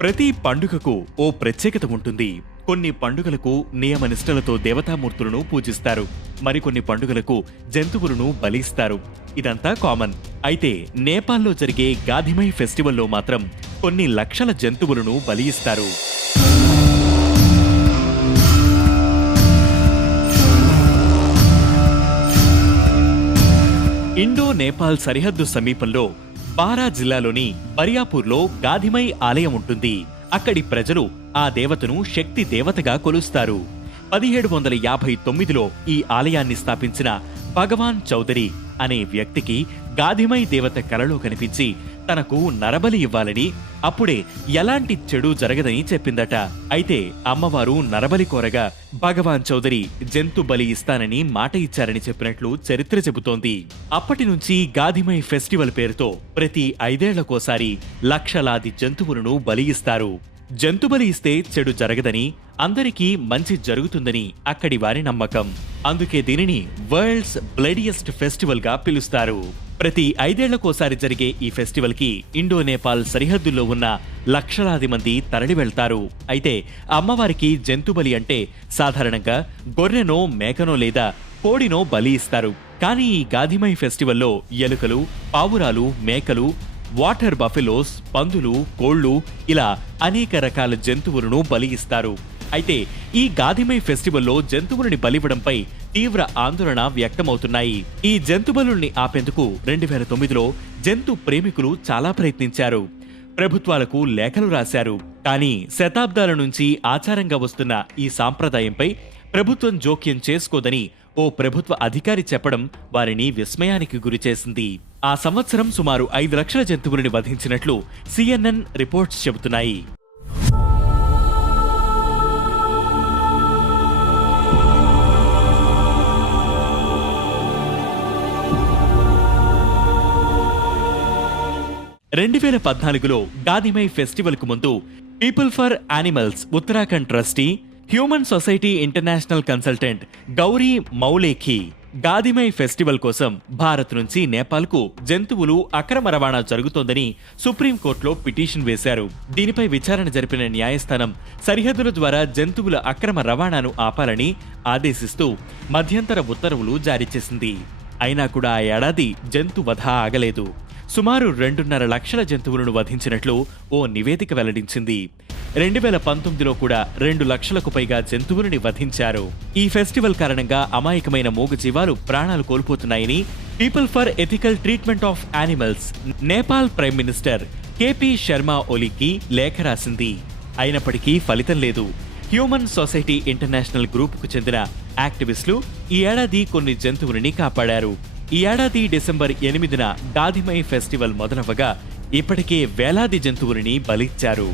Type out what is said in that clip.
ప్రతి పండుగకు ఓ ప్రత్యేకత ఉంటుంది. కొన్ని పండుగలకు నియమనిష్టలతో దేవతామూర్తులను పూజిస్తారు. మరికొన్ని పండుగలకు జంతువులను బలిస్తారు. ఇదంతా కామన్. అయితే నేపాల్లో జరిగే గాధిమై ఫెస్టివల్లో మాత్రం కొన్ని లక్షల జంతువులను బలి ఇస్తారు. ఇండో నేపాల్ సరిహద్దు సమీపంలో బారా జిల్లాలోని బరియాపూర్లో గాధిమై ఆలయం ఉంటుంది. అక్కడి ప్రజలు ఆ దేవతను శక్తి దేవతగా కొలుస్తారు. 1759లో ఈ ఆలయాన్ని స్థాపించిన భగవాన్ చౌదరి అనే వ్యక్తికి గాధిమై దేవత కలలో కనిపించి తనకు నరబలి ఇవ్వాలని, అప్పుడే ఎలాంటి చెడు జరగదని చెప్పిందట. అయితే అమ్మవారు నరబలి కోరగా భగవాన్ చౌదరి జంతు బలి ఇస్తానని మాట ఇచ్చారని చెప్పినట్లు చరిత్ర చెబుతోంది. అప్పటి నుంచి గాధిమై ఫెస్టివల్ పేరుతో ప్రతి 5 ఏళ్లకోసారి లక్షలాది జంతువులను బలి ఇస్తారు. జంతుబలి ఇస్తే చెడు జరగదని, అందరికీ మంచి జరుగుతుందని అక్కడి వారి నమ్మకం. అందుకే దీనిని వరల్డ్స్ బ్లడియెస్ట్ ఫెస్టివల్ గా పిలుస్తారు. ప్రతి 5 ఏళ్లకోసారి జరిగే ఈ ఫెస్టివల్ కి ఇండో నేపాల్ సరిహద్దుల్లో ఉన్న లక్షలాది మంది తరలి వెళ్తారు. అయితే అమ్మవారికి జంతుబలి అంటే సాధారణంగా గొర్రెనో, మేకనో లేదా కోడినో బలి ఇస్తారు. కానీ ఈ గాధిమై ఫెస్టివల్లో ఎలుకలు, పావురాలు, మేకలు, వాటర్ బఫెలోస్, పందులు, కోళ్లు ఇలా అనేక రకాల జంతువులను బలి ఇస్తారు. అయితే ఈ గాధిమై ఫెస్టివల్లో జంతువులని బలివ్వడంపై తీవ్ర ఆందోళన వ్యక్తమవుతున్నాయి. ఈ జంతుబలుల్ని ఆపేందుకు 2009లో జంతు ప్రేమికులు చాలా ప్రయత్నించారు. ప్రభుత్వాలకు లేఖలు రాశారు. కానీ శతాబ్దాల నుంచి ఆచారంగా వస్తున్న ఈ సాంప్రదాయంపై ప్రభుత్వం జోక్యం చేసుకోదని ఓ ప్రభుత్వ అధికారి చెప్పడం వారిని విస్మయానికి గురిచేసింది. ఆ సంవత్సరం సుమారు 5 లక్షల జంతువులని వధించినట్లు CNN రిపోర్ట్స్ చెబుతున్నాయి. లో గాధిమై ఫెస్టివల్ కు ముందు People for Animals Uttarakhand trustee, Humane Society International consultant Gauri Maulekhi Gadhimai festival కోసం భారత్ నుంచి నేపాల్కు జంతువులు అక్రమ రవాణా జరుగుతోందని సుప్రీంకోర్టులో పిటిషన్ వేశారు. దీనిపై విచారణ జరిపిన న్యాయస్థానం సరిహద్దుల ద్వారా జంతువుల అక్రమ రవాణాను ఆపాలని ఆదేశిస్తూ మధ్యంతర ఉత్తర్వులు జారీ చేసింది. అయినా కూడా ఆ ఏడాది జంతు వధ ఆగలేదు. సుమారు 2.5 లక్షల జంతువులను వధించినట్లు ఓ నివేదిక వెల్లడించింది. 2019లో కూడా 2 లక్షలకు పైగా జంతువులని వధించారు. ఈ ఫెస్టివల్ కారణంగా అమాయకమైన మూగజీవాలు ప్రాణాలు కోల్పోతున్నాయని People for Ethical Treatment of Animals Nepal prime minister KP Sharma ఓలీకి లేఖ రాసింది. అయినప్పటికీ ఫలితం లేదు. హ్యూమన్ సొసైటీ ఇంటర్నేషనల్ గ్రూప్ కు చెందిన యాక్టివిస్టులు ఈ ఏడాది కొన్ని జంతువులని కాపాడారు. ఈ ఏడాది డిసెంబర్ 8న గాధిమై ఫెస్టివల్ మొదలవగా ఇప్పటికే వేలాది జంతువులని బలిచ్చారు.